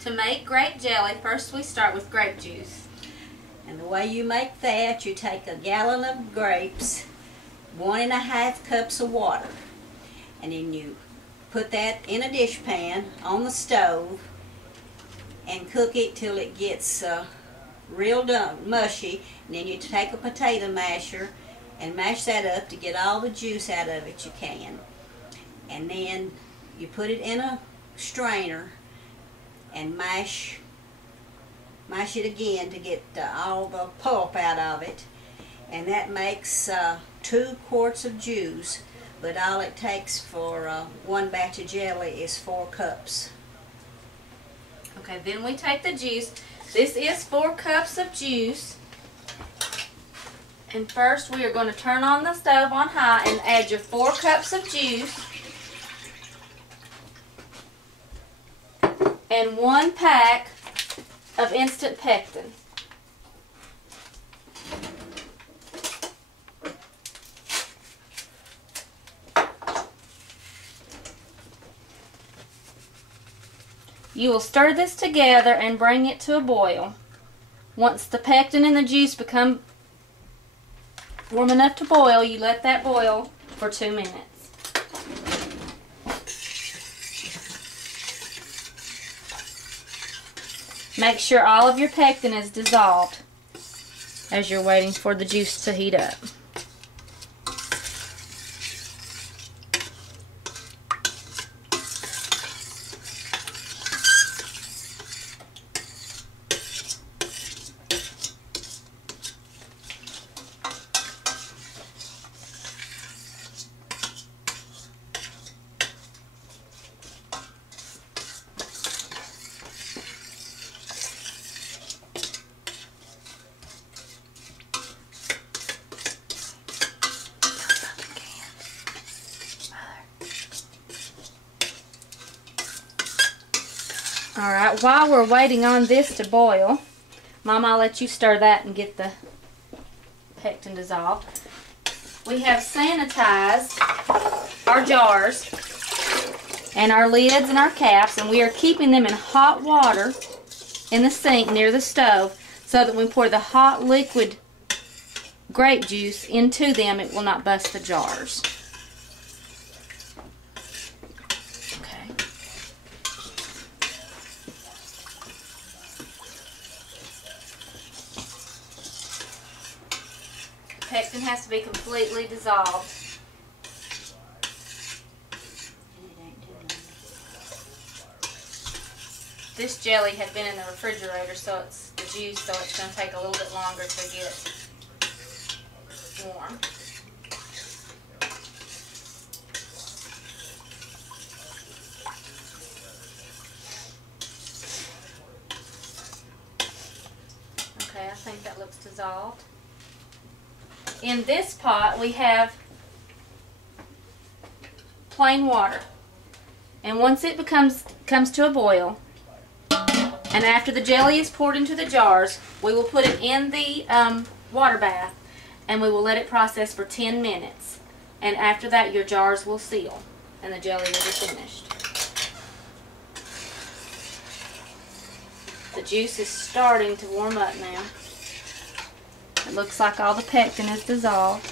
To make grape jelly, first we start with grape juice. And the way you make that, you take a gallon of grapes, 1½ cups of water, and then you put that in a dish pan on the stove and cook it till it gets real mushy. And then you take a potato masher and mash that up to get all the juice out of it you can. And then you put it in a strainer and mash it again to get all the pulp out of it. And that makes 2 quarts of juice, but all it takes for one batch of jelly is 4 cups. Okay, then we take the juice. This is 4 cups of juice. And first we are going to turn on the stove on high and add your 4 cups of juice and 1 pack of instant pectin. You will stir this together and bring it to a boil. Once the pectin and the juice become warm enough to boil, you let that boil for 2 minutes. Make sure all of your pectin is dissolved as you're waiting for the juice to heat up. Alright, while we're waiting on this to boil, Mom, I'll let you stir that and get the pectin dissolved. We have sanitized our jars and our lids and our caps, and we are keeping them in hot water in the sink near the stove so that when we pour the hot liquid grape juice into them, it will not bust the jars. Pectin has to be completely dissolved. This jelly had been in the refrigerator, so it's the juice, so it's going to take a little bit longer to get warm. Okay, I think that looks dissolved. In this pot we have plain water, and once it comes to a boil, and after the jelly is poured into the jars, we will put it in the water bath and we will let it process for 10 minutes, and after that your jars will seal and the jelly will be finished. The juice is starting to warm up now. It looks like all the pectin is dissolved.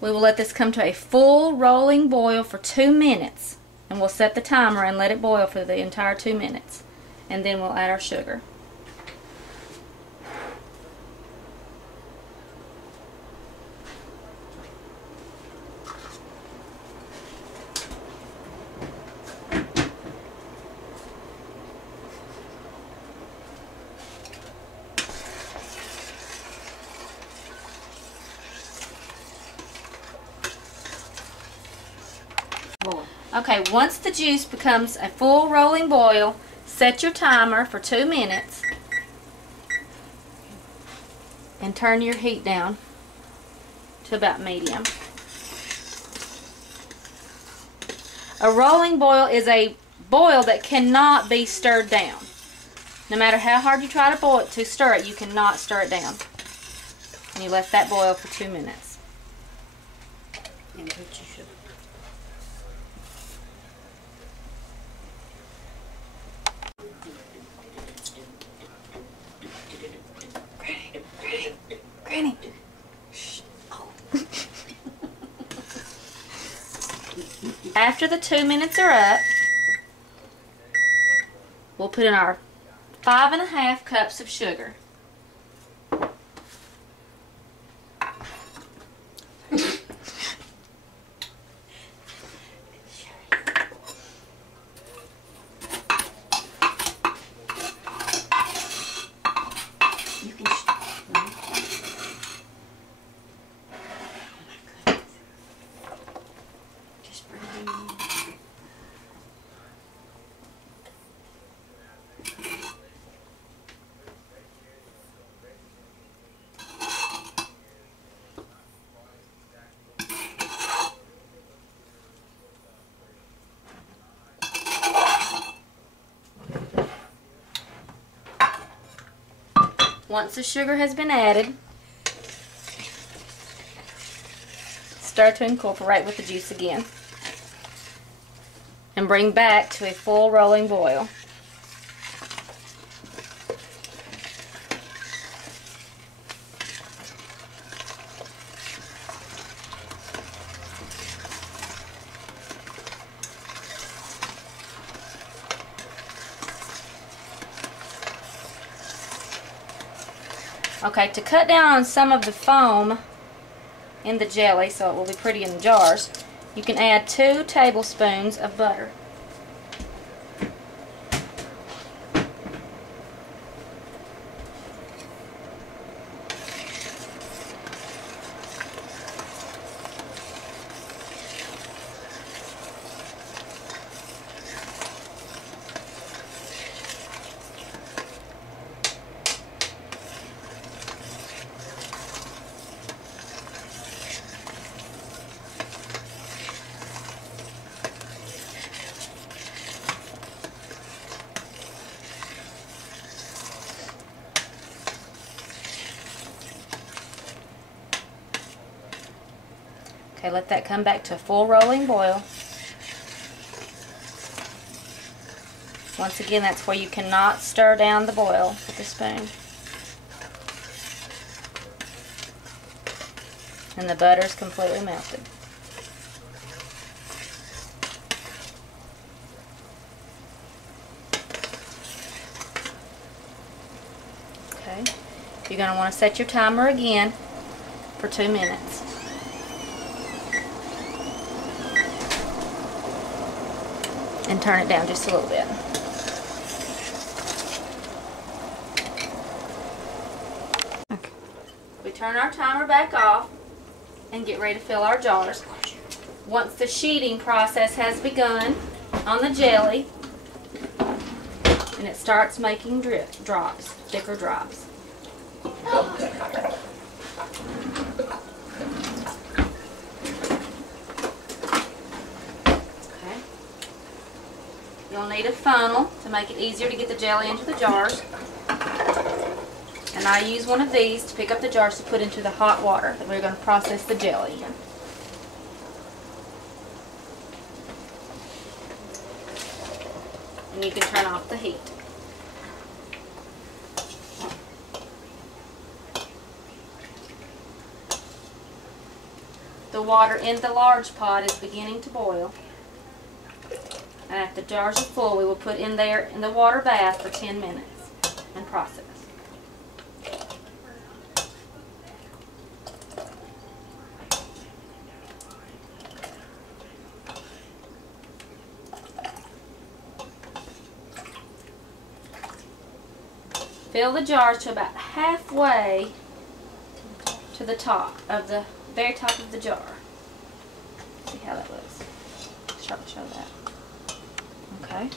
We will let this come to a full rolling boil for 2 minutes, and we'll set the timer and let it boil for the entire 2 minutes, and then we'll add our sugar. Okay, once the juice becomes a full rolling boil, set your timer for 2 minutes and turn your heat down to about medium. A rolling boil is a boil that cannot be stirred down. No matter how hard you try to boil it to stir it, you cannot stir it down. And you let that boil for 2 minutes. And put your sugar. after the 2 minutes are up, we'll put in our 5½ cups of sugar. Once the sugar has been added, stir to incorporate with the juice again and bring back to a full rolling boil. Okay, to cut down on some of the foam in the jelly so it will be pretty in the jars, you can add 2 tablespoons of butter. Okay, let that come back to a full rolling boil. Once again, that's where you cannot stir down the boil with a spoon. And the butter is completely melted. Okay, you're going to want to set your timer again for 2 minutes. And turn it down just a little bit. Okay. We turn our timer back off and get ready to fill our jars. Once the sheeting process has begun on the jelly, and it starts making drops, thicker drops. You'll need a funnel to make it easier to get the jelly into the jars. And I use one of these to pick up the jars to put into the hot water that we're going to process the jelly in. And you can turn off the heat. The water in the large pot is beginning to boil. And after the jars are full, we will put in there in the water bath for 10 minutes and process. Fill the jars to about halfway to the top of the very top of the jar. See how that looks. Show that. Okay.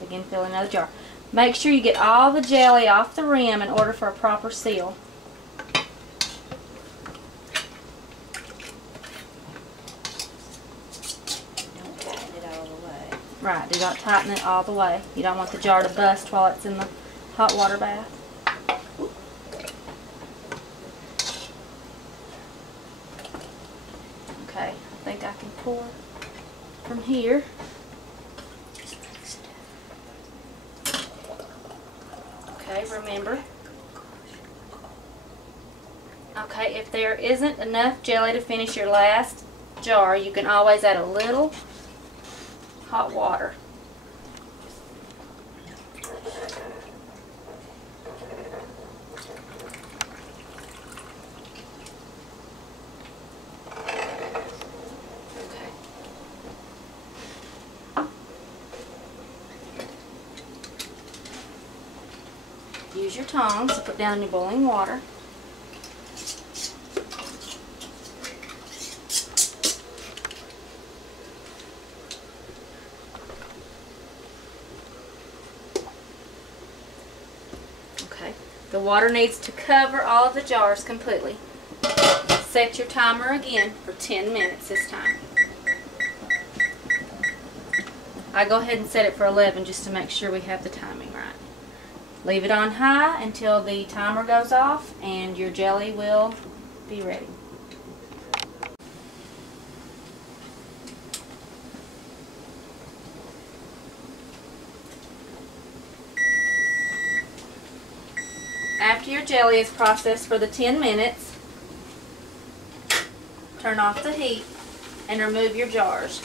Begin filling another jar. Make sure you get all the jelly off the rim in order for a proper seal. Don't tighten it all the way. Right, do not tighten it all the way. You don't want the jar to bust while it's in the hot water bath. Okay, I think I can pour from here. Okay, remember. Okay, if there isn't enough jelly to finish your last jar, you can always add a little hot water. Use your tongs to put down your boiling water. Okay, the water needs to cover all of the jars completely. Set your timer again for 10 minutes this time. I go ahead and set it for 11 just to make sure we have the timing right. Leave it on high until the timer goes off and your jelly will be ready. After your jelly is processed for the 10 minutes, turn off the heat and remove your jars.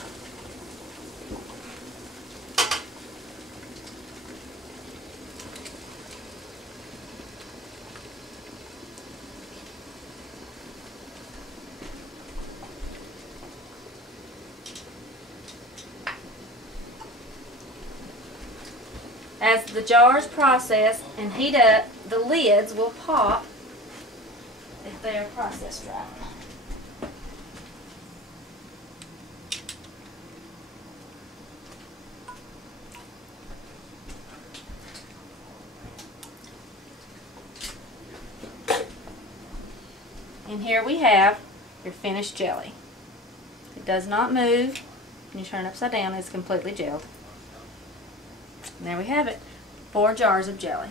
As the jars process and heat up, the lids will pop if they are processed right. And here we have your finished jelly. It does not move. When you turn it upside down, it's completely gelled. And there we have it, 4 jars of jelly.